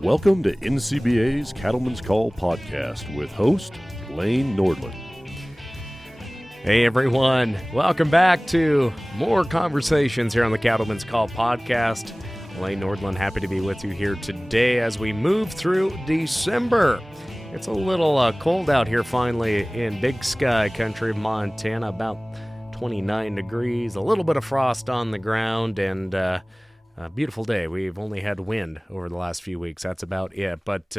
Welcome to NCBA's Cattleman's Call podcast with host Lane Nordland. Hey everyone, welcome back to more conversations here on the Cattleman's Call podcast. Lane Nordland, happy to be with you here today as we move through December. It's a little cold out here finally in Big Sky country of Montana, about 29 degrees, a little bit of frost on the ground, and a beautiful day. We've only had wind over the last few weeks. That's about it. But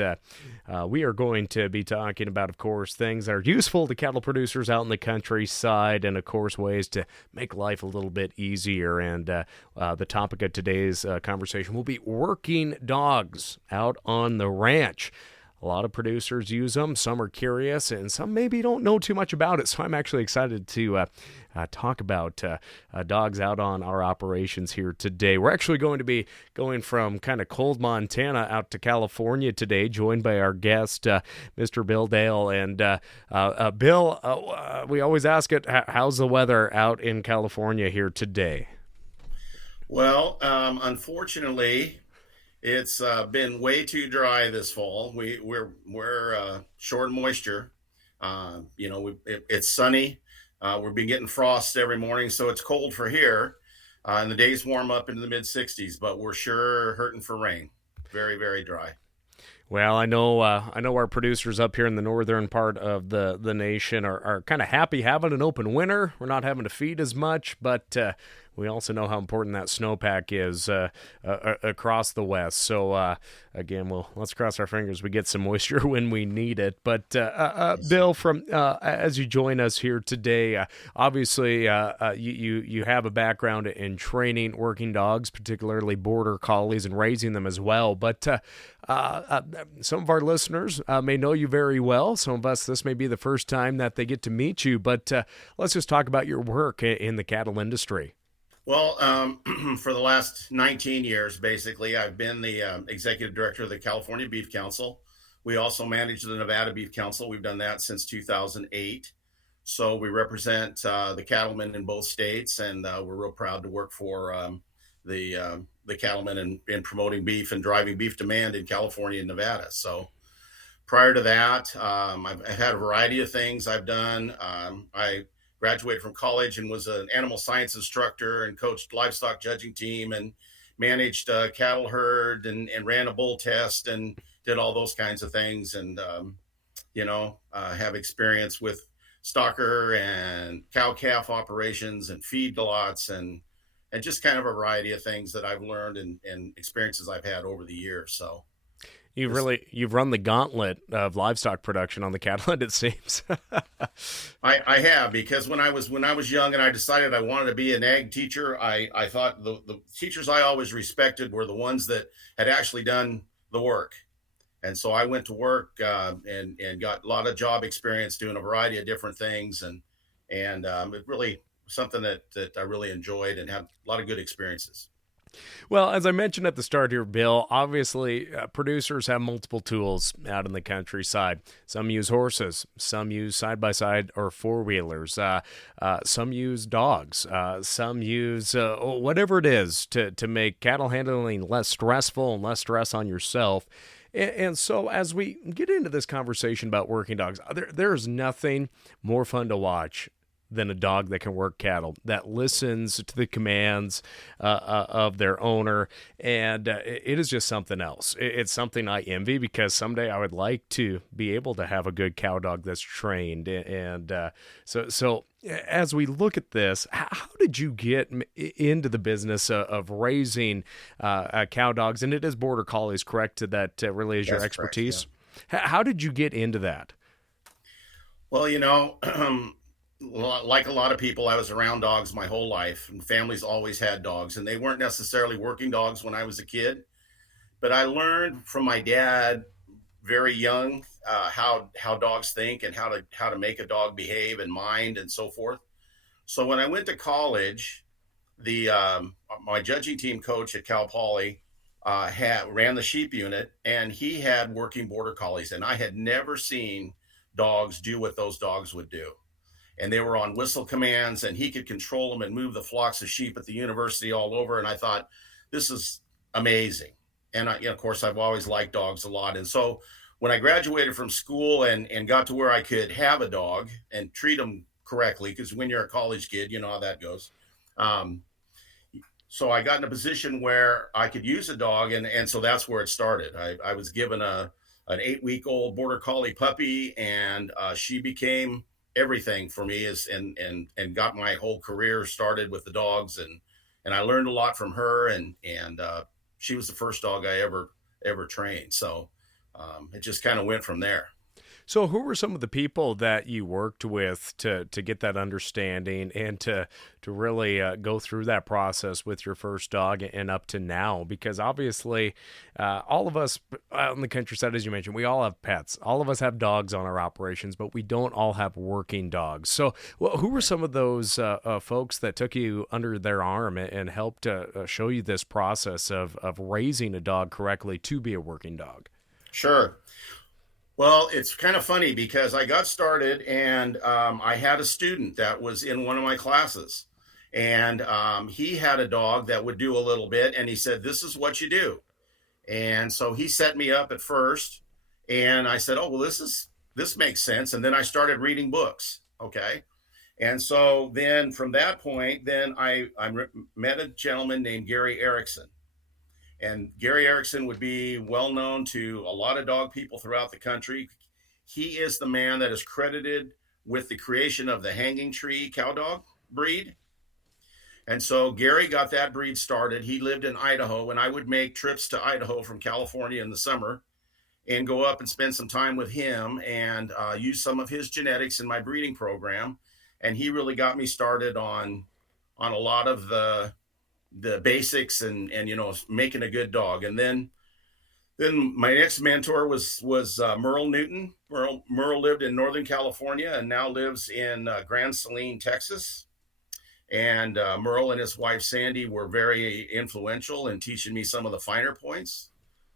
we are going to be talking about, of course, things that are useful to cattle producers out in the countryside and, of course, ways to make life a little bit easier. And the topic of today's conversation will be working dogs out on the ranch. A lot of producers use them. Some are curious, and some maybe don't know too much about it. So I'm actually excited to talk about dogs out on our operations here today. We're actually going to be going from kind of cold Montana out to California today, joined by our guest, Mr. Bill Dale. And Bill, we always ask it, how's the weather out in California here today? Well, unfortunately, it's been way too dry this fall. We're short of moisture. It's sunny. We've been getting frost every morning, so it's cold for here. And the days warm up into the mid 60s, but we're sure hurting for rain. Very, very dry. Well, I know our producers up here in the northern part of the nation are kind of happy having an open winter. We're not having to feed as much, but we also know how important that snowpack is across the west. So, again, let's cross our fingers we get some moisture when we need it. But, Bill, as you join us here today, obviously you have a background in training working dogs, particularly border collies, and raising them as well. But some of our listeners may know you very well. Some of us, this may be the first time that they get to meet you. But let's just talk about your work in the cattle industry. Well, for the last 19 years, basically, I've been the executive director of the California Beef Council. We also manage the Nevada Beef Council. We've done that since 2008. So we represent the cattlemen in both states, and we're real proud to work for the cattlemen in promoting beef and driving beef demand in California and Nevada. So prior to that, I've had a variety of things I've done. I graduated from college and was an animal science instructor and coached livestock judging team and managed a cattle herd and ran a bull test and did all those kinds of things. And, have experience with stocker and cow-calf operations and feedlots and just kind of a variety of things that I've learned and experiences I've had over the years. So you've run the gauntlet of livestock production on the cattle end, it seems. I have, because when I was young and I decided I wanted to be an ag teacher, I thought the teachers I always respected were the ones that had actually done the work. And so I went to work and got a lot of job experience doing a variety of different things. And it really something that I really enjoyed and had a lot of good experiences. Well, as I mentioned at the start here, Bill, obviously producers have multiple tools out in the countryside. Some use horses, some use side-by-side or four-wheelers, some use dogs, some use whatever it is to make cattle handling less stressful and less stress on yourself. And so as we get into this conversation about working dogs, there's nothing more fun to watch than a dog that can work cattle, that listens to the commands of their owner. And it is just something else. It's something I envy, because someday I would like to be able to have a good cow dog that's trained. And so as we look at this, how did you get into the business of raising cow dogs? And it is border collies, correct? That really is your expertise. Correct, yeah. How did you get into that? Well, like a lot of people, I was around dogs my whole life, and families always had dogs, and they weren't necessarily working dogs when I was a kid. But I learned from my dad very young how dogs think and how to make a dog behave and mind and so forth. So when I went to college, my judging team coach at Cal Poly ran the sheep unit, and he had working border collies, and I had never seen dogs do what those dogs would do. And they were on whistle commands, and he could control them and move the flocks of sheep at the university all over. And I thought, this is amazing. And of course, I've always liked dogs a lot. And so when I graduated from school and got to where I could have a dog and treat them correctly, because when you're a college kid, you know how that goes. Um, so I got in a position where I could use a dog, and so that's where it started. I was given an 8-week old border collie puppy, and she became everything for me, and got my whole career started with the dogs, and I learned a lot from her, and she was the first dog I ever trained. So it just kind of went from there. So, who were some of the people that you worked with to get that understanding and to really go through that process with your first dog and up to now? Because obviously, all of us out in the countryside, as you mentioned, we all have pets. All of us have dogs on our operations, but we don't all have working dogs. So, who were some of those folks that took you under their arm and helped show you this process of raising a dog correctly to be a working dog? Sure. Well, it's kind of funny because I got started, and I had a student that was in one of my classes, and he had a dog that would do a little bit, and he said, "This is what you do." And so he set me up at first, and I said, "Oh, well, this makes sense." And then I started reading books. Okay. And so then from that point, then I met a gentleman named Gary Erickson. And Gary Erickson would be well known to a lot of dog people throughout the country. He is the man that is credited with the creation of the hanging tree cow dog breed. And so Gary got that breed started. He lived in Idaho, and I would make trips to Idaho from California in the summer and go up and spend some time with him and use some of his genetics in my breeding program. And he really got me started on a lot of the basics and making a good dog. And then my next mentor was Merle Newton. Merle lived in Northern California and now lives in Grand Saline, Texas. And Merle and his wife Sandy were very influential in teaching me some of the finer points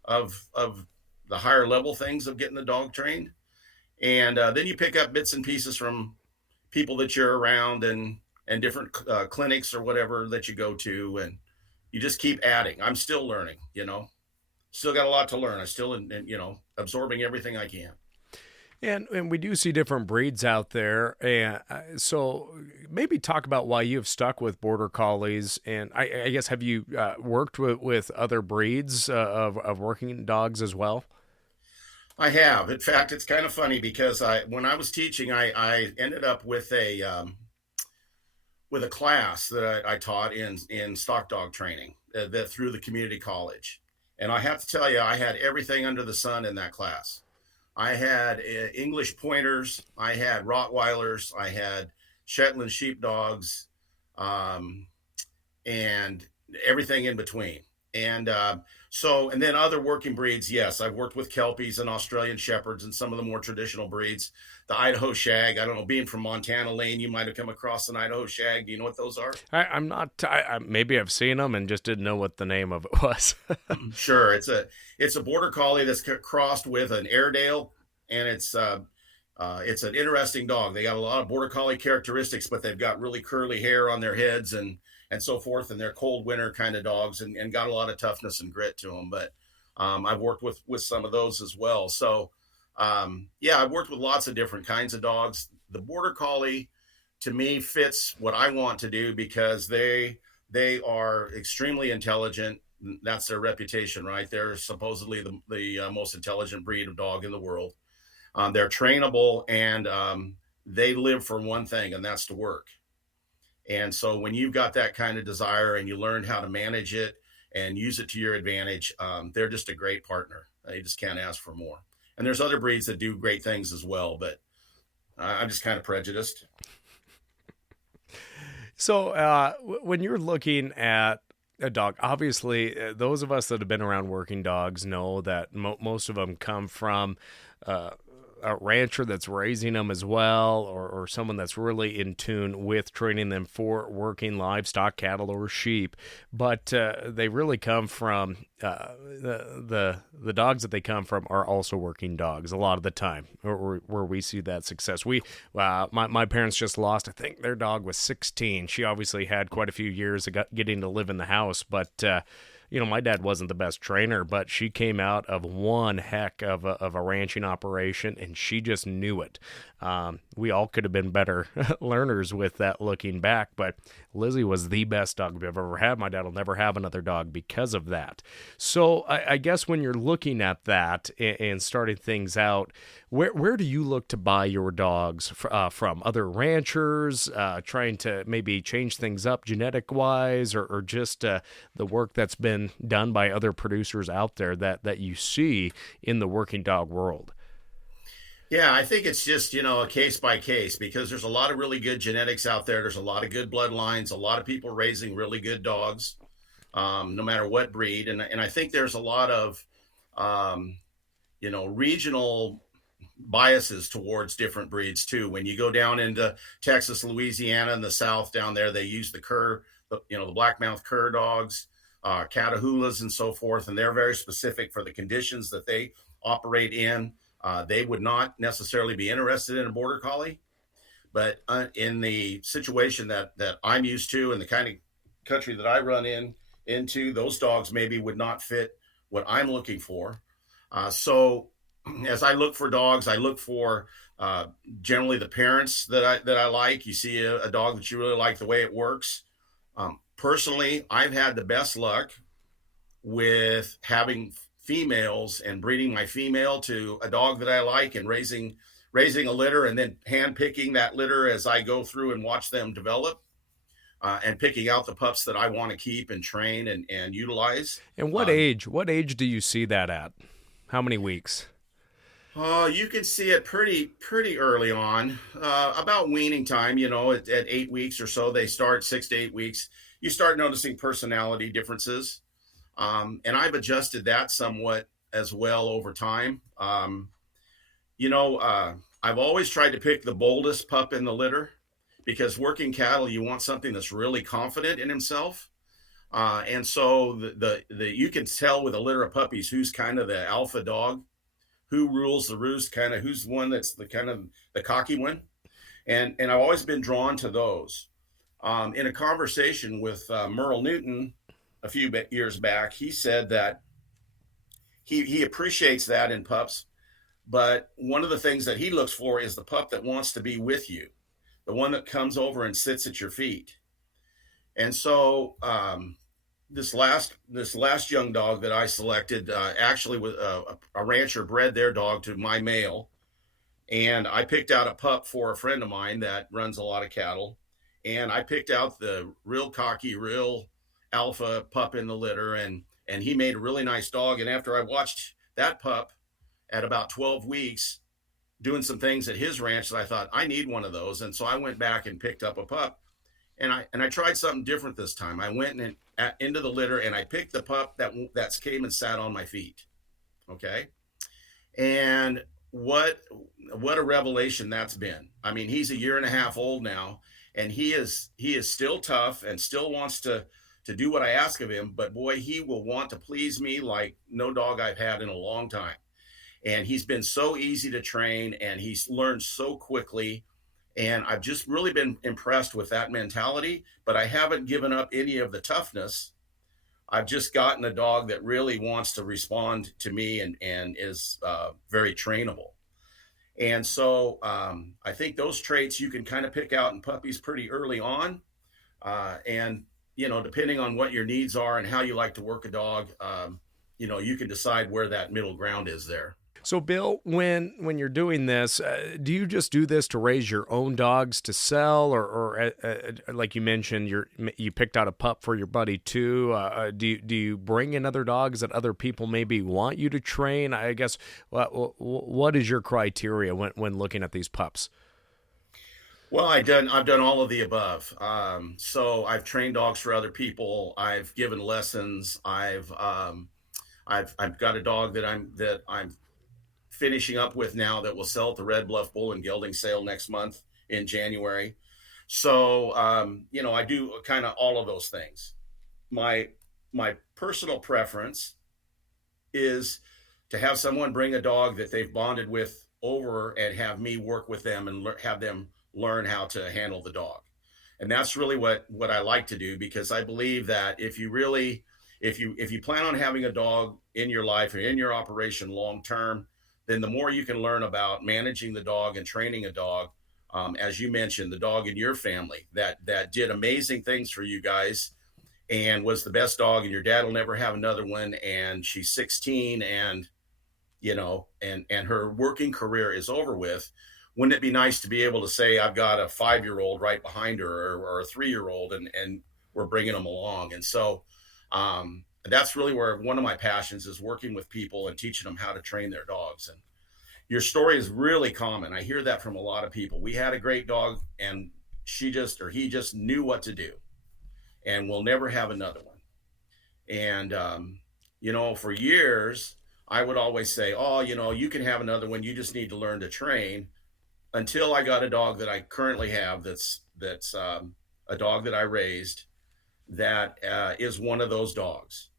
of the higher level things of getting the dog trained. And then you pick up bits and pieces from people that you're around and different clinics or whatever that you go to, and you just keep adding. I'm still learning, still got a lot to learn. I still, absorbing everything I can. And we do see different breeds out there, and so maybe talk about why you've stuck with border collies. And I guess have you worked with other breeds of working dogs as well? I have. In fact, it's kind of funny because when I was teaching, I ended up with a class that I taught in stock dog training that through the community college. And I have to tell you, I had everything under the sun in that class. I had English pointers, I had Rottweilers, I had Shetland sheepdogs, and everything in between. And and then other working breeds, yes, I've worked with Kelpies and Australian Shepherds and some of the more traditional breeds. The Idaho Shag, I don't know, being from Montana, Lane, you might have come across an Idaho Shag. Do you know what those are? I'm not, maybe I've seen them and just didn't know what the name of it was. Sure. It's a border collie that's crossed with an Airedale, and it's an interesting dog. They got a lot of border collie characteristics, but they've got really curly hair on their heads and so forth, and they're cold winter kind of dogs and got a lot of toughness and grit to them. But I've worked with some of those as well. So I've worked with lots of different kinds of dogs. The border collie, to me, fits what I want to do because they are extremely intelligent. That's their reputation, right? They're supposedly the most intelligent breed of dog in the world. They're trainable, and they live for one thing, and that's to work. And so when you've got that kind of desire and you learn how to manage it and use it to your advantage, they're just a great partner. You just can't ask for more. And there's other breeds that do great things as well, but I'm just kind of prejudiced. So when you're looking at a dog, obviously those of us that have been around working dogs know that most of them come from a rancher that's raising them as well, or someone that's really in tune with training them for working livestock, cattle or sheep. But they really come from the dogs that they come from are also working dogs a lot of the time, where we see that success. My parents just lost, I think their dog was 16. She obviously had quite a few years of getting to live in the house, but my dad wasn't the best trainer, but she came out of one heck of a ranching operation, and she just knew it. We all could have been better learners with that looking back, but Lizzie was the best dog we've ever had. My dad will never have another dog because of that. So I guess when you're looking at that and starting things out, where do you look to buy your dogs from? Other ranchers, trying to maybe change things up genetic-wise, or just the work that's been done by other producers out there that you see in the working dog world? Yeah, I think it's just, a case by case because there's a lot of really good genetics out there. There's a lot of good bloodlines, a lot of people raising really good dogs, no matter what breed. And I think there's a lot of, regional biases towards different breeds too. When you go down into Texas, Louisiana, and the South down there, they use the cur, the black-mouthed cur dogs, Catahoulas and so forth. And they're very specific for the conditions that they operate in. They would not necessarily be interested in a border collie, but in the situation that I'm used to and the kind of country that I run into, those dogs maybe would not fit what I'm looking for. So as I look for dogs, I look for generally the parents that I like. You see a dog that you really like the way it works. Personally, I've had the best luck with having females and breeding my female to a dog that I like and raising a litter and then hand picking that litter as I go through and watch them develop, and picking out the pups that I want to keep and train and utilize. And what age do you see that at? How many weeks? You can see it pretty early on, about weaning time, at 8 weeks or so. They start 6 to 8 weeks. You start noticing personality differences. And I've adjusted that somewhat as well over time. I've always tried to pick the boldest pup in the litter because working cattle, you want something that's really confident in himself. And so the you can tell with a litter of puppies who's kind of the alpha dog, who rules the roost, kind of who's the one that's the kind of the cocky one. And I've always been drawn to those. In a conversation with Merle Newton a few years back, he said that he appreciates that in pups, but one of the things that he looks for is the pup that wants to be with you, the one that comes over and sits at your feet. And so this last young dog that I selected actually was a rancher bred their dog to my male, and I picked out a pup for a friend of mine that runs a lot of cattle, and I picked out the real cocky, real alpha pup in the litter, and he made a really nice dog. And after I watched that pup at about 12 weeks doing some things at his ranch, I thought I need one of those, and so I went back and picked up a pup, and I tried something different this time. I went into the litter and I picked the pup that came and sat on my feet. Okay, and what a revelation that's been. I mean, he's a year and a half old now, and he is still tough and still wants to do what I ask of him, but boy, he will want to please me like no dog I've had in a long time. And he's been so easy to train, and he's learned so quickly. And I've just really been impressed with that mentality, but I haven't given up any of the toughness. I've just gotten a dog that really wants to respond to me and is very trainable. And so I think those traits you can kind of pick out in puppies pretty early on. And depending on what your needs are and how you like to work a dog, you can decide where that middle ground is there. So, Bill, when you're doing this, do you just do this to raise your own dogs to sell, or like you mentioned, you picked out a pup for your buddy too? Do you bring in other dogs that other people maybe want you to train? I guess what is your criteria when looking at these pups? Well, I've done all of the above. So I've trained dogs for other people. I've given lessons. I've got a dog that I'm finishing up with now that will sell at the Red Bluff Bull and Gelding sale next month in January. So I do kind of all of those things. My personal preference is to have someone bring a dog that they've bonded with over and have me work with them and have them learn how to handle the dog. And that's really what I like to do, because I believe that if you really if you plan on having a dog in your life or in your operation long term, then the more you can learn about managing the dog and training a dog. As you mentioned, the dog in your family that did amazing things for you guys and was the best dog, and your dad will never have another one. And she's 16, and and her working career is over with. Wouldn't it be nice to be able to say, I've got a 5-year-old right behind her, or a 3-year-old, and we're bringing them along. And so that's really where one of my passions is, working with people and teaching them how to train their dogs. And your story is really common. I hear that from a lot of people. We had a great dog, and he just knew what to do, and we'll never have another one. And for years I would always say, oh, you can have another one, you just need to learn to train, until I got a dog that I currently have that's a dog that I raised that is one of those dogs.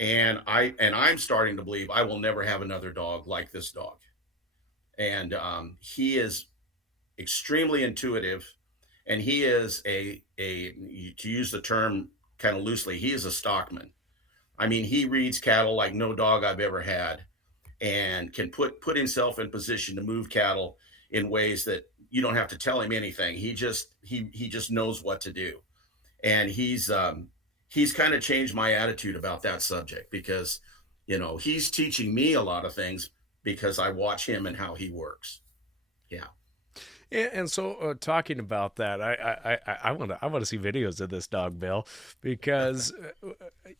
And I'm starting to believe I will never have another dog like this dog. And he is extremely intuitive, and he is to use the term kind of loosely, he is a stockman. I mean, he reads cattle like no dog I've ever had, and can put himself in position to move cattle in ways that you don't have to tell him anything. He just knows what to do. And he's kind of changed my attitude about that subject, because he's teaching me a lot of things because I watch him and how he works. Yeah. And so, talking about that, I want to see videos of this dog, Bill, because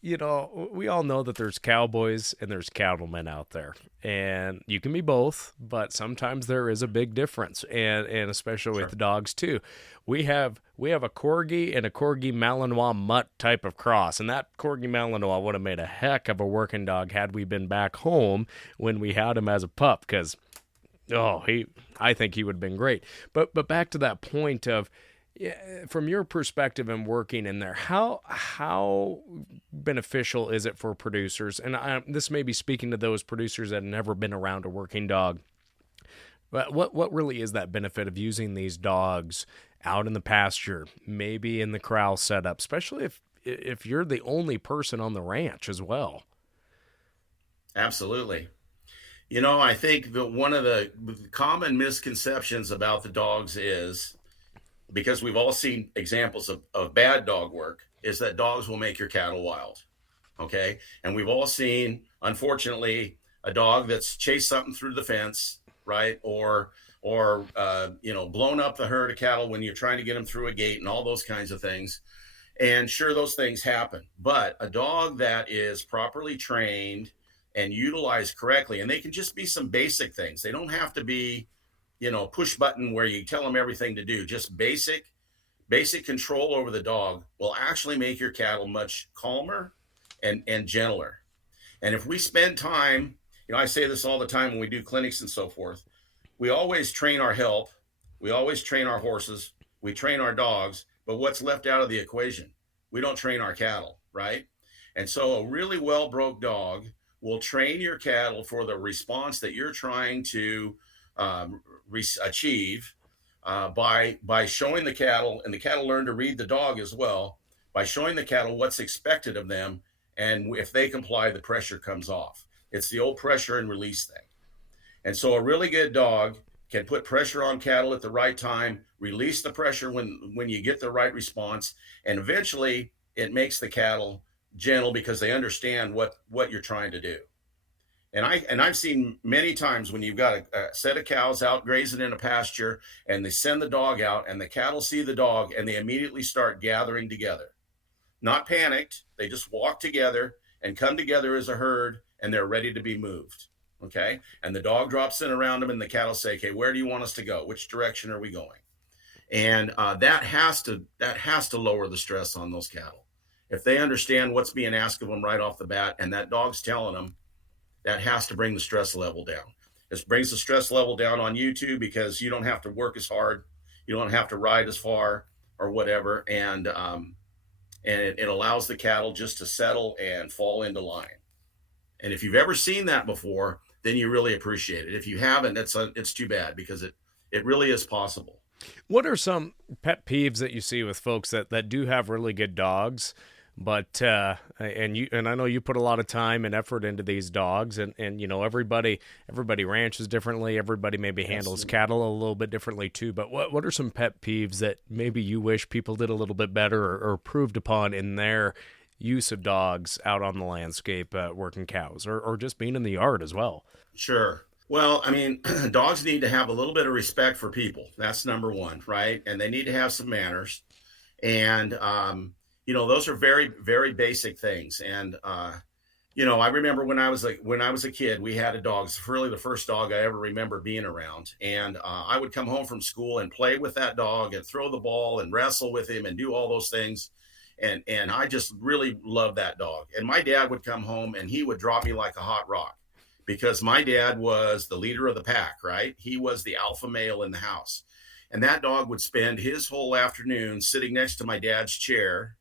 we all know that there's cowboys and there's cattlemen out there, and you can be both, but sometimes there is a big difference, and especially with dogs too. We have a Corgi and a Corgi Malinois mutt type of cross, and that Corgi Malinois would have made a heck of a working dog had we been back home when we had him as a pup, because I think he would have been great. But back to that point of, from your perspective and working in there, how beneficial is it for producers? And this may be speaking to those producers that have never been around a working dog. But what really is that benefit of using these dogs out in the pasture, maybe in the corral setup, especially if you're the only person on the ranch as well? Absolutely. I think that one of the common misconceptions about the dogs is, because we've all seen examples of bad dog work, is that dogs will make your cattle wild. Okay. And we've all seen, unfortunately, a dog that's chased something through the fence, right? Or blown up the herd of cattle when you're trying to get them through a gate, and all those kinds of things. And sure, those things happen. But a dog that is properly trained and utilized correctly, and they can just be some basic things. They don't have to be, push button where you tell them everything to do. Just basic control over the dog will actually make your cattle much calmer and gentler. And if we spend time, I say this all the time when we do clinics and so forth, we always train our help, we always train our horses, we train our dogs, but what's left out of the equation? We don't train our cattle, right? And so a really well-broke dog will train your cattle for the response that you're trying to achieve by showing the cattle, and the cattle learn to read the dog as well, by showing the cattle what's expected of them. And if they comply, the pressure comes off. It's the old pressure and release thing. And so a really good dog can put pressure on cattle at the right time, release the pressure when you get the right response, and eventually it makes the cattle gentle because they understand what you're trying to do. And I've seen many times when you've got a set of cows out grazing in a pasture, and they send the dog out, and the cattle see the dog, and they immediately start gathering together. Not panicked, they just walk together and come together as a herd, and they're ready to be moved. Okay? And the dog drops in around them, and the cattle say, okay, where do you want us to go? Which direction are we going? And that has to lower the stress on those cattle. If they understand what's being asked of them right off the bat, and that dog's telling them, that has to bring the stress level down. This brings the stress level down on you too, because you don't have to work as hard, you don't have to ride as far or whatever, and it allows the cattle just to settle and fall into line. And if you've ever seen that before, then you really appreciate it. If you haven't, it's too bad, because it really is possible. What are some pet peeves that you see with folks that do have really good dogs, But and I know you put a lot of time and effort into these dogs, and everybody ranches differently. Everybody maybe handles cattle a little bit differently too. But what are some pet peeves that maybe you wish people did a little bit better, or improved upon in their use of dogs out on the landscape, working cows, or just being in the yard as well? Sure. Well, I mean, dogs need to have a little bit of respect for people. That's number one, right? And they need to have some manners. And those are very, very basic things. And I remember when I was a kid, we had a dog. It's really the first dog I ever remember being around. And I would come home from school and play with that dog and throw the ball and wrestle with him and do all those things. And I just really loved that dog. And my dad would come home and he would drop me like a hot rock, because my dad was the leader of the pack, right? He was the alpha male in the house. And that dog would spend his whole afternoon sitting next to my dad's chair,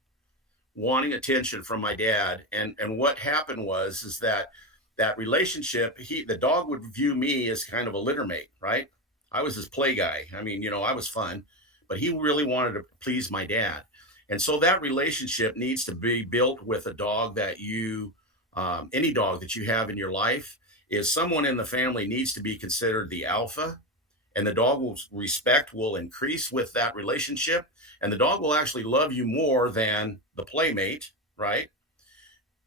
wanting attention from my dad. And what happened is that relationship, the dog would view me as kind of a litter mate, right? I was his play guy. I mean, I was fun, but he really wanted to please my dad. And so that relationship needs to be built with a dog that any dog that you have in your life, is someone in the family needs to be considered the alpha, and the dog respect will increase with that relationship, and the dog will actually love you more than the playmate, right?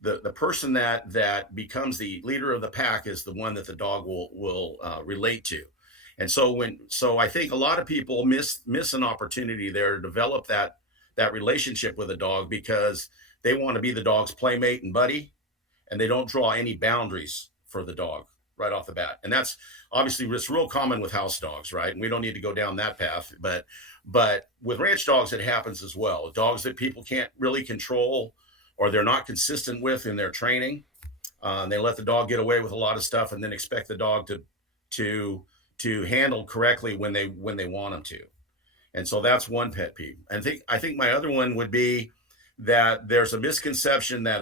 The person that becomes the leader of the pack is the one that the dog will relate to. And so I think a lot of people miss an opportunity there to develop that relationship with a dog, because they want to be the dog's playmate and buddy, and they don't draw any boundaries for the dog right off the bat. And that's obviously, it's real common with house dogs, right? And we don't need to go down that path, but with ranch dogs, it happens as well. Dogs that people can't really control, or they're not consistent with in their training. They let the dog get away with a lot of stuff and then expect the dog to handle correctly when they want them to. And so that's one pet peeve. I think my other one would be that there's a misconception that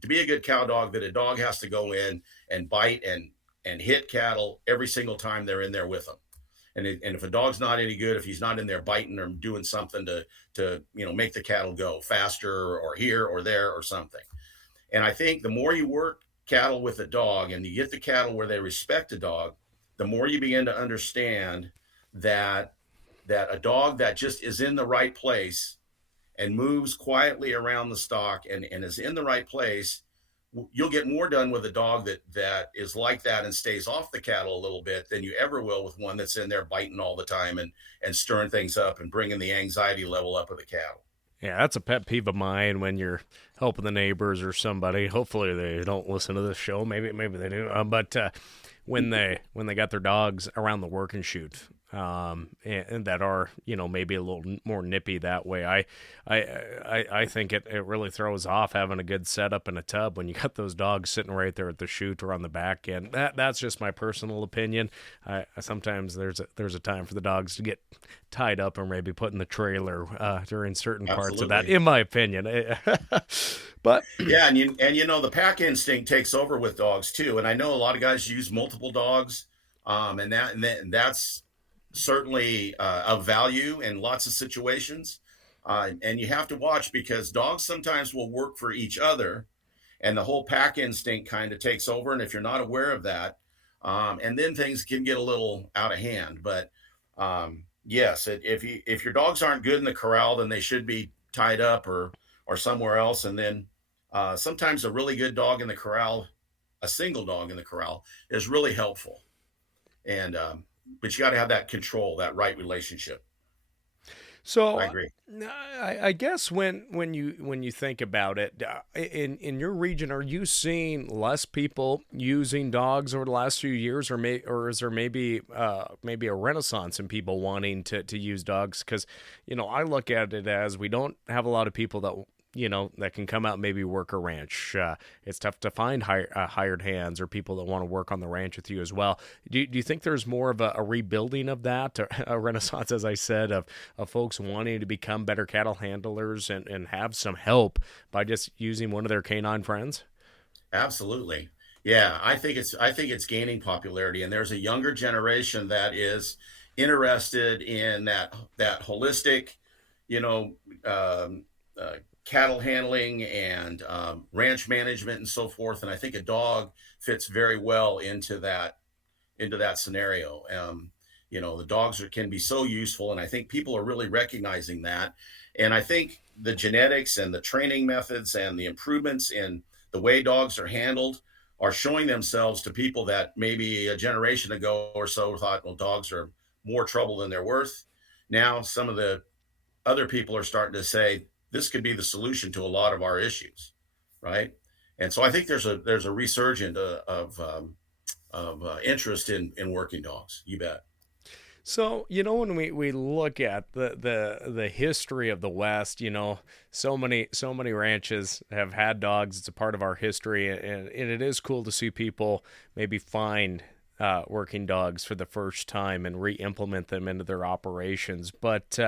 to be a good cow dog, that a dog has to go in and bite and hit cattle every single time they're in there with them. And if a dog's not any good, if he's not in there biting or doing something to make the cattle go faster, or here or there or something. And I think the more you work cattle with a dog and you get the cattle where they respect a dog, the more you begin to understand that a dog that just is in the right place and moves quietly around the stock and is in the right place, you'll get more done with a dog that is like that and stays off the cattle a little bit than you ever will with one that's in there biting all the time and stirring things up and bringing the anxiety level up of the cattle. Yeah, that's a pet peeve of mine when you're helping the neighbors or somebody. Hopefully they don't listen to this show. Maybe they do. But when they got their dogs around the working chute, and that are maybe a little more nippy that way, I think it really throws off having a good setup in a tub when you got those dogs sitting right there at the chute or on the back end. That's just my personal opinion. Sometimes there's a time for the dogs to get tied up or maybe put in the trailer during certain parts of that, in my opinion. But yeah, and the pack instinct takes over with dogs too. And I know a lot of guys use multiple dogs, and that's certainly of value in lots of situations. And you have to watch, because dogs sometimes will work for each other, and the whole pack instinct kind of takes over. And if you're not aware of that, and then things can get a little out of hand. But yes, if your dogs aren't good in the corral, then they should be tied up or somewhere else. And then sometimes a really good dog in the corral, a single dog in the corral, is really helpful. And but you got to have that control, that right relationship. So I agree. I guess when you think about it, in your region, are you seeing less people using dogs over the last few years, or is there maybe a renaissance in people wanting to use dogs? Because I look at it as we don't have a lot of people that that can come out and maybe work a ranch. It's tough to find hired hands or people that want to work on the ranch with you as well. Do you think there's more of a rebuilding of that, or a renaissance, as I said, of folks wanting to become better cattle handlers and have some help by just using one of their canine friends? Absolutely. Yeah, I think it's gaining popularity, and there's a younger generation that is interested in that holistic, cattle handling and ranch management and so forth. And I think a dog fits very well into that scenario. The dogs can be so useful, and I think people are really recognizing that. And I think the genetics and the training methods and the improvements in the way dogs are handled are showing themselves to people that maybe a generation ago or so thought, well, dogs are more trouble than they're worth. Now, some of the other people are starting to say this could be the solution to a lot of our issues, right? And so I think there's a resurgence of interest in working dogs. You bet. So, when we look at the history of the West, so many ranches have had dogs. It's a part of our history, and it is cool to see people maybe find working dogs for the first time and re-implement them into their operations. But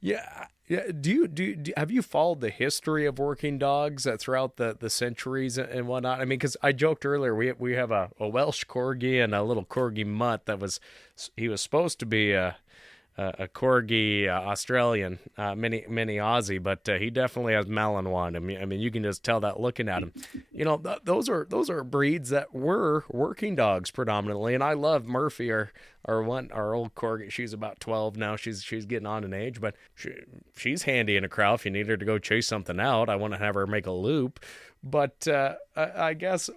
yeah. Have you followed the history of working dogs throughout the centuries and whatnot? I mean, because I joked earlier, we have a Welsh Corgi and a little Corgi mutt he was supposed to be a Corgi Australian, mini Aussie, but he definitely has Malinois. I mean, you can just tell that looking at him. Those are breeds that were working dogs predominantly, and I love Murphy, our old Corgi. She's about 12 now. She's getting on in age, but she's handy in a crowd if you need her to go chase something out. I want to have her make a loop. But I guess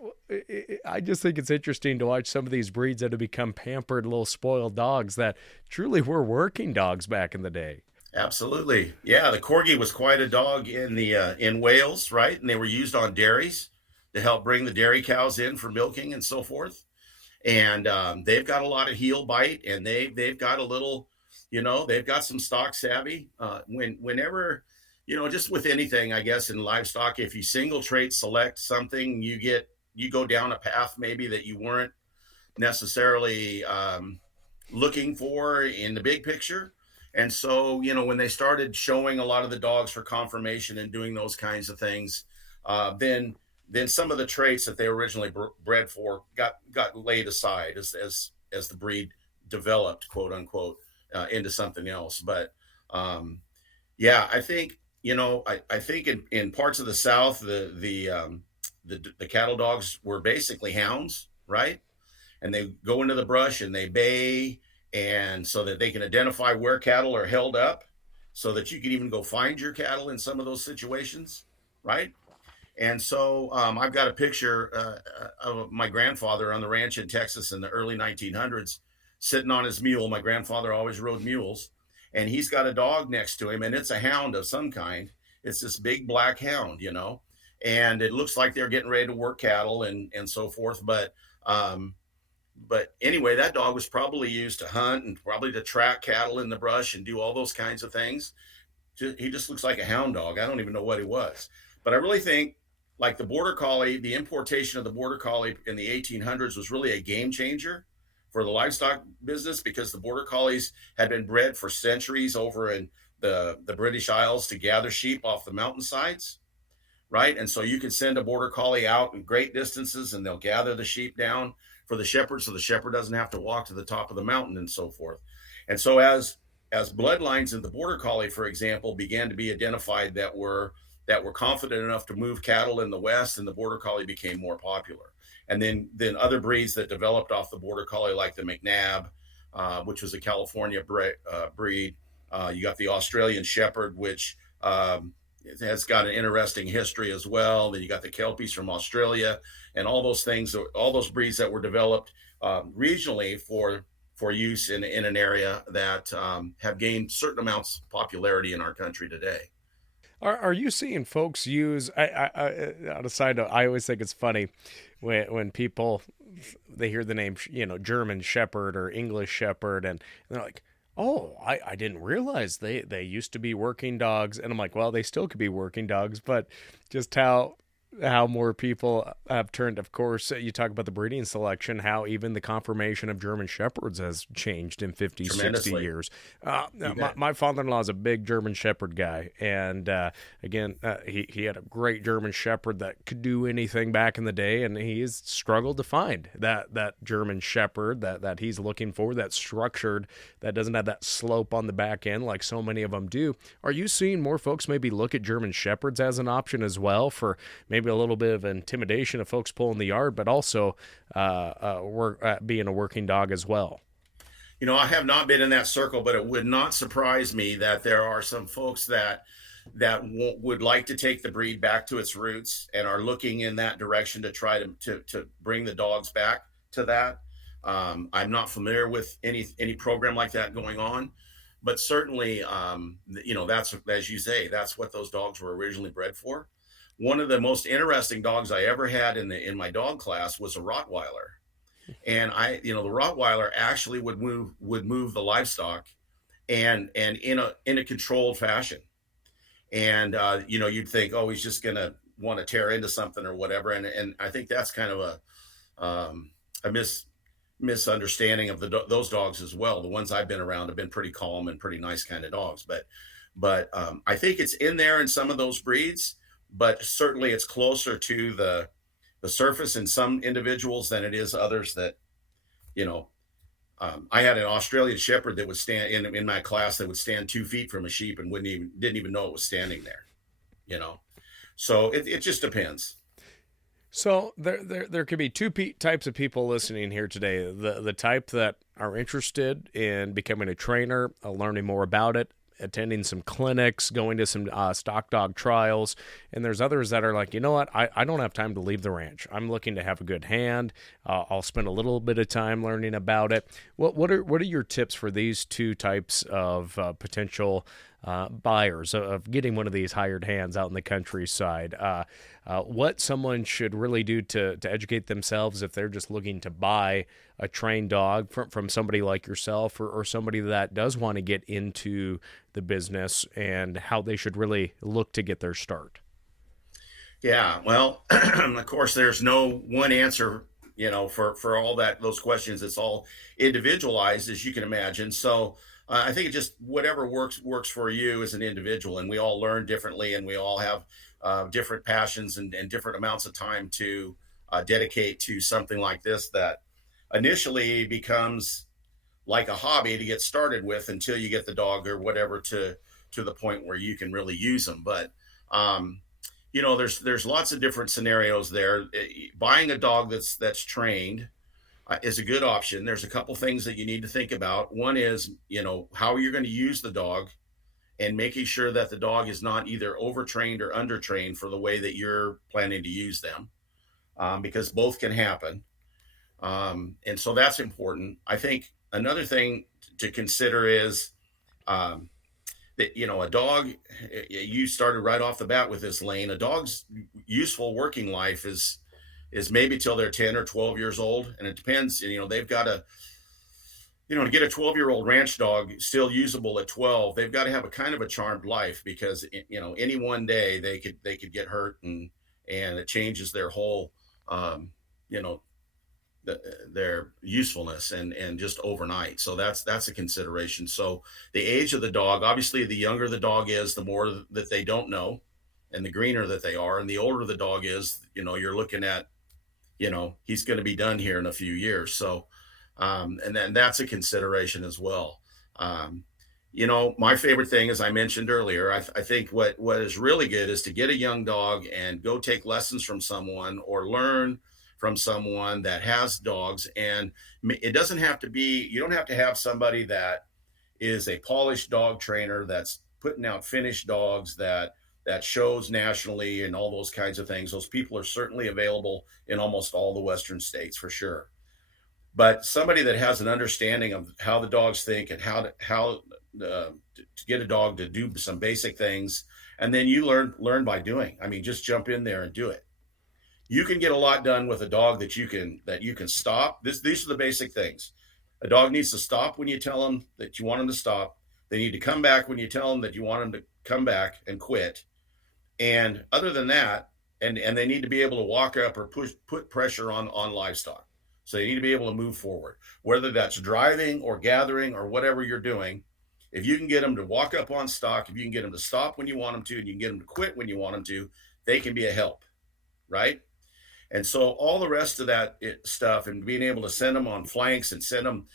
I just think it's interesting to watch some of these breeds that have become pampered, little spoiled dogs that truly were working dogs back in the day. Absolutely. Yeah, the Corgi was quite a dog in Wales, right? And they were used on dairies to help bring the dairy cows in for milking and so forth. And they've got a lot of heel bite, and they've got a little, they've got some stock savvy. Whenever, just with anything, I guess, in livestock, if you single trait select something, you go down a path maybe that you weren't necessarily looking for in the big picture. And so, when they started showing a lot of the dogs for conformation and doing those kinds of things, then some of the traits that they originally bred for got laid aside as the breed developed, quote unquote, into something else. But yeah, I think I think in parts of the South, the cattle dogs were basically hounds, right? And they go into the brush and they bay, and so that they can identify where cattle are held up, so that you can even go find your cattle in some of those situations, right? And so I've got a picture of my grandfather on the ranch in Texas in the early 1900s, sitting on his mule. My grandfather always rode mules, and he's got a dog next to him, and it's a hound of some kind. It's this big black hound, and it looks like they're getting ready to work cattle and so forth. But anyway, that dog was probably used to hunt and probably to track cattle in the brush and do all those kinds of things. He just looks like a hound dog. I don't even know what he was. But I really think, like the Border Collie, the importation of the Border Collie in the 1800s was really a game changer for the livestock business, because the Border Collies had been bred for centuries over in the British Isles to gather sheep off the mountainsides, right? And so you can send a Border Collie out in great distances, and they'll gather the sheep down for the shepherd, so the shepherd doesn't have to walk to the top of the mountain and so forth. And so as bloodlines in the Border Collie, for example, began to be identified that were confident enough to move cattle in the West, and the Border Collie became more popular. And then other breeds that developed off the Border Collie, like the McNab, which was a California breed. You got the Australian Shepherd, which has got an interesting history as well. Then you got the Kelpies from Australia, and all those things, all those breeds that were developed regionally for use in an area that have gained certain amounts of popularity in our country today. Are you seeing folks use? On a side note, I always think it's funny when people, they hear the name, German Shepherd or English Shepherd, and they're like, "Oh, I didn't realize they used to be working dogs." And I'm like, "Well, they still could be working dogs, but just how how more people have turned. Of course, you talk about the breeding selection, how even the conformation of German Shepherds has changed in 50, 60 Tremendously. years. You My, bet. my father-in-law is a big German Shepherd guy. And again, he had a great German Shepherd that could do anything back in the day. And he's struggled to find that German Shepherd that he's looking for, that's structured, that doesn't have that slope on the back end like so many of them do. Are you seeing more folks maybe look at German Shepherds as an option as well, for maybe a little bit of intimidation of folks pulling the yard, but also being a working dog as well? I have not been in that circle, but it would not surprise me that there are some folks that would like to take the breed back to its roots and are looking in that direction to try to bring the dogs back to that. I'm not familiar with any program like that going on, but certainly, that's, as you say, that's what those dogs were originally bred for. One of the most interesting dogs I ever had in my dog class was a Rottweiler, and the Rottweiler actually would move the livestock, and in a controlled fashion. And you'd think, oh, he's just gonna want to tear into something or whatever, and I think that's kind of a misunderstanding of those dogs as well. The ones I've been around have been pretty calm and pretty nice kind of dogs, but I think it's in there in some of those breeds, but certainly it's closer to the surface in some individuals than it is others. That you know I had an Australian Shepherd that would stand in my class, that would stand 2 feet from a sheep and didn't even know it was standing there. You know, so it just depends. So there could be types of people listening here today. The type that are interested in becoming a trainer, learning more about it, attending some clinics, going to some stock dog trials. And there's others that are like, you know what, I don't have time to leave the ranch. I'm looking to have a good hand. I'll spend a little bit of time learning about it. What are your tips for these two types of potential buyers of getting one of these hired hands out in the countryside? What someone should really do to educate themselves if they're just looking to buy a trained dog from somebody like yourself, or somebody that does want to get into the business, and how they should really look to get their start? Yeah, well, of course, there's no one answer, for all those questions. It's all individualized, as you can imagine. So I think it just, whatever works for you as an individual, and we all learn differently, and we all have different passions and different amounts of time to dedicate to something like this, that initially becomes like a hobby to get started with, until you get the dog or whatever to the point where you can really use them. But there's lots of different scenarios there. Buying a dog that's trained is a good option. There's a couple things that you need to think about. One is, how you're going to use the dog, and making sure that the dog is not either overtrained or undertrained for the way that you're planning to use them, because both can happen. And so that's important. I think another thing to consider is that, a dog, you started right off the bat with this, Lane. A dog's useful working life is maybe till they're 10 or 12 years old. And it depends, they've got to get a 12-year-old ranch dog still usable at 12, they've got to have a kind of a charmed life, because, any one day they could get hurt, and it changes their whole, you know, their usefulness, and just overnight. So that's a consideration. So the age of the dog, obviously, the younger the dog is, the more that they don't know, and the greener that they are. And the older the dog is, you're looking at, he's going to be done here in a few years. So, and then that's a consideration as well. My favorite thing, as I mentioned earlier, I think what is really good is to get a young dog and go take lessons from someone, or learn from someone that has dogs. And it doesn't have to be, you don't have to have somebody that is a polished dog trainer that's putting out finished dogs that shows nationally and all those kinds of things. Those people are certainly available in almost all the Western states, for sure. But somebody that has an understanding of how the dogs think, and how to get a dog to do some basic things, and then you learn by doing. I mean, just jump in there and do it. You can get a lot done with a dog that you can stop. These are the basic things. A dog needs to stop when you tell them that you want them to stop. They need to come back when you tell them that you want them to come back, and quit. And other than that, and they need to be able to walk up or put pressure on livestock. So they need to be able to move forward, whether that's driving or gathering or whatever you're doing. If you can get them to walk up on stock, if you can get them to stop when you want them to, and you can get them to quit when you want them to, they can be a help, right? And so all the rest of that stuff and being able to send them on flanks and send them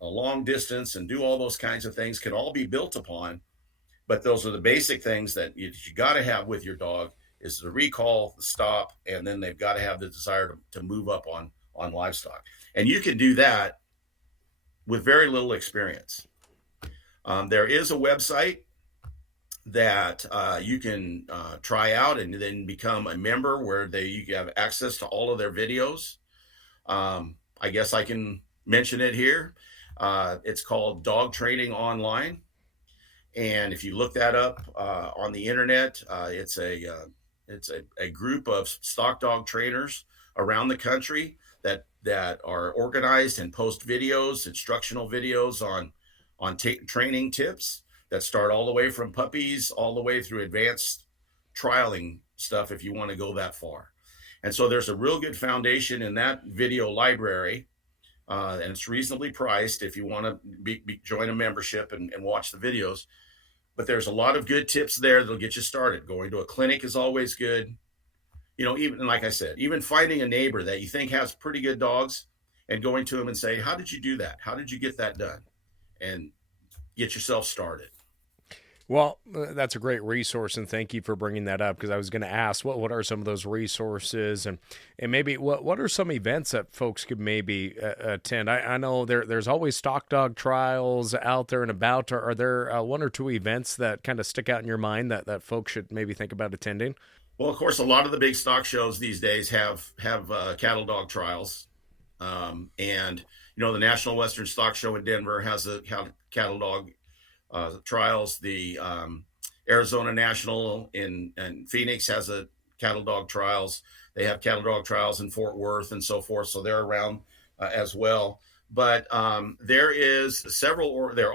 a long distance and do all those kinds of things can all be built upon. But those are the basic things that you got to have with your dog is the recall, the stop, and then they've got to have the desire to move up on livestock. And you can do that with very little experience. There is a website that you can try out and then become a member where you have access to all of their videos. I guess I can mention it here. It's called Dog Training Online. And if you look that up on the internet, it's a group of stock dog trainers around the country that are organized and post videos, instructional videos on training tips that start all the way from puppies all the way through advanced trialing stuff if you want to go that far. And so there's a real good foundation in that video library, and it's reasonably priced if you want to join a membership and watch the videos. But there's a lot of good tips there that'll get you started. Going to a clinic is always good. Even like I said, even finding a neighbor that you think has pretty good dogs and going to them and say, how did you do that? How did you get that done? And get yourself started. Well, that's a great resource, and thank you for bringing that up, because I was going to ask what are some of those resources, and maybe what are some events that folks could maybe attend? I know there's always stock dog trials out there and about. Are there one or two events that kind of stick out in your mind that folks should maybe think about attending? Well, of course, a lot of the big stock shows these days have cattle dog trials, and the National Western Stock Show in Denver has a cattle dog trials. The Arizona National in Phoenix has a cattle dog trials. They have cattle dog trials in Fort Worth and so forth, so they're around as well. But there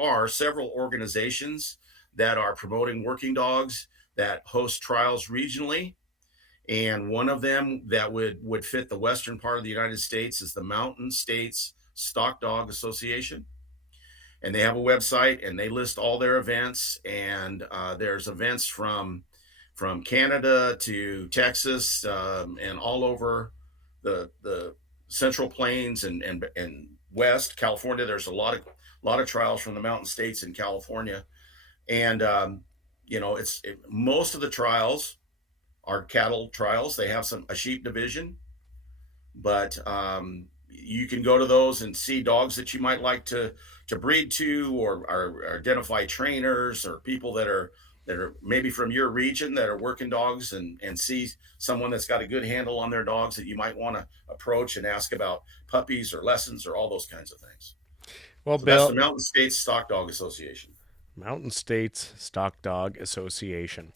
are several organizations that are promoting working dogs that host trials regionally. And one of them that would fit the western part of the United States is the Mountain States Stock Dog Association. And they have a website and they list all their events. And there's events from Canada to Texas and all over the Central Plains and West California. There's a lot of trials from the Mountain States in California. And most of the trials are cattle trials. They have a sheep division, but you can go to those and see dogs that you might like to breed to, or identify trainers or people that are maybe from your region that are working dogs, and see someone that's got a good handle on their dogs that you might want to approach and ask about puppies or lessons or all those kinds of things. Well, so Bill, that's the Mountain States Stock Dog Association. Mountain States Stock Dog Association.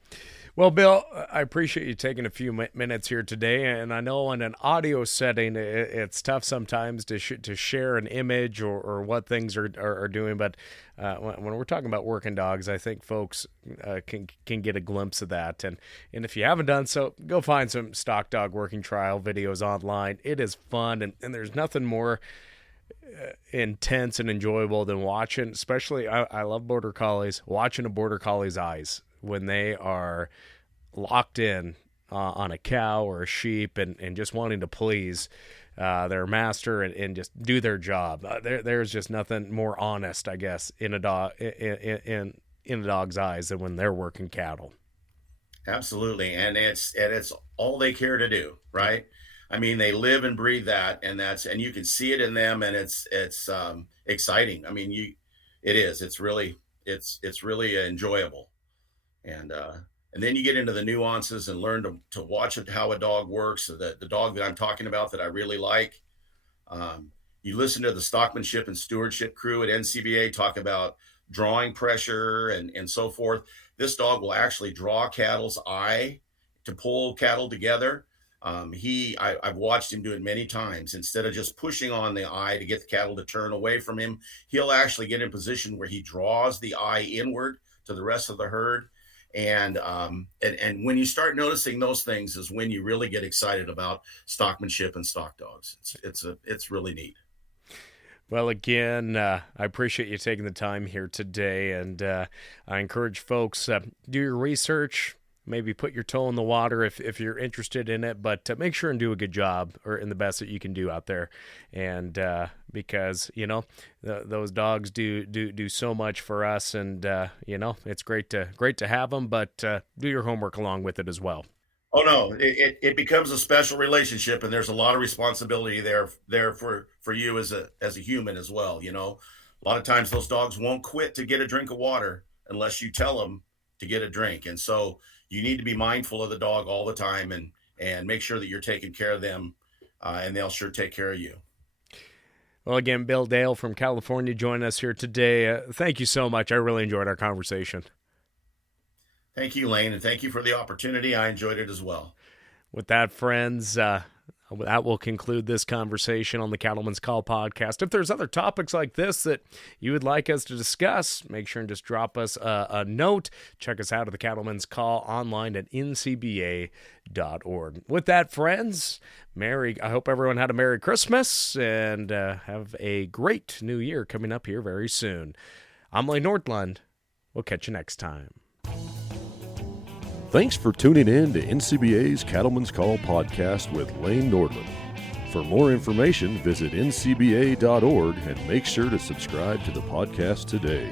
Well, Bill, I appreciate you taking a few minutes here today, and I know in an audio setting it's tough sometimes to share an image or what things are doing, but when we're talking about working dogs, I think folks can get a glimpse of that, and if you haven't done so, go find some stock dog working trial videos online. It is fun, and there's nothing more intense and enjoyable than watching, especially I love border collies, watching a border collie's eyes when they are locked in on a cow or a sheep and just wanting to please their master and just do their job. There's just nothing more honest, I guess, in a dog in a dog's eyes than when they're working cattle. Absolutely, and it's all they care to do, right? I mean, they live and breathe that, and you can see it in them, and it's exciting. I mean, it's really enjoyable. And then you get into the nuances and learn to watch how a dog works. So the dog that I'm talking about that I really like, you listen to the stockmanship and stewardship crew at NCBA talk about drawing pressure and so forth. This dog will actually draw cattle's eye to pull cattle together. I've watched him do it many times. Instead of just pushing on the eye to get the cattle to turn away from him, he'll actually get in position where he draws the eye inward to the rest of the herd. And when you start noticing those things is when you really get excited about stockmanship and stock dogs. It's really neat. Well, again, I appreciate you taking the time here today, and I encourage folks, do your research, maybe put your toe in the water if you're interested in it, but make sure and do a good job, or in the best that you can do out there. And because, those dogs do so much for us, and, it's great to have them, but do your homework along with it as well. Oh no, it becomes a special relationship, and there's a lot of responsibility there for you as a human as well. A lot of times those dogs won't quit to get a drink of water unless you tell them to get a drink, and so you need to be mindful of the dog all the time, and make sure that you're taking care of them, and they'll sure take care of you. Well, again, Bill Dale from California joined us here today. Thank you so much. I really enjoyed our conversation. Thank you, Lane, and thank you for the opportunity. I enjoyed it as well. With that, friends, that will conclude this conversation on the Cattleman's Call podcast. If there's other topics like this that you would like us to discuss, make sure and just drop us a note. Check us out at the Cattleman's Call online at ncba.org. With that, friends, I hope everyone had a Merry Christmas and have a great New Year coming up here very soon. I'm Lane Nordlund. We'll catch you next time. Thanks for tuning in to NCBA's Cattleman's Call podcast with Lane Nordlund. For more information, visit ncba.org and make sure to subscribe to the podcast today.